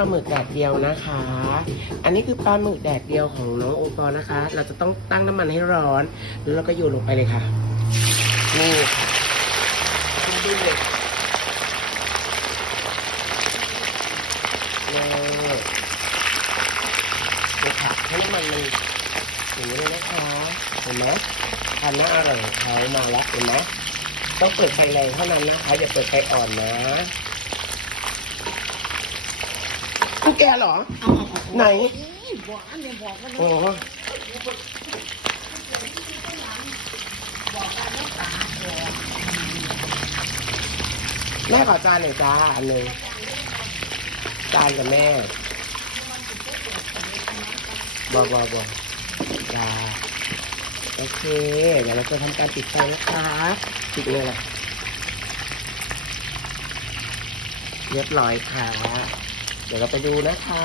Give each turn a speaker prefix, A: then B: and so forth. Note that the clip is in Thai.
A: ลาหมึกแดดเดียวนะคะ อันนี้คือปลาหมึกแดดเดียวของน้องโอปอลนะคะ เราจะต้องตั้งน้ำมันให้ร้อน แล้วเราก็โยนลงไปเลยค่ะ นี่คุณดูเลยนี่ค่ะให้น้ำมันมันอย่างนี้เลยนะคะ เห็นไหมทานน่าอร่อยของเขามาแล้วเห็นไหมต้องเปิดไฟแรงเท่านั้นนะคะ อย่าเปิดไฟอ่อนนะ กูแกเหรอ ไหน
B: บอกอันนี้บอกว่า
A: โอ้โหแม่ขอจานหน่อยจ้าอันหนึ่งจานกับแม่บอกบอกบอกจ้าโอเค เดี๋ยวเราจะทำการปิดไฟนะคะปิดเลยล่ะเรียบร้อยค่ะ เดี๋ยวเราไปดูนะคะ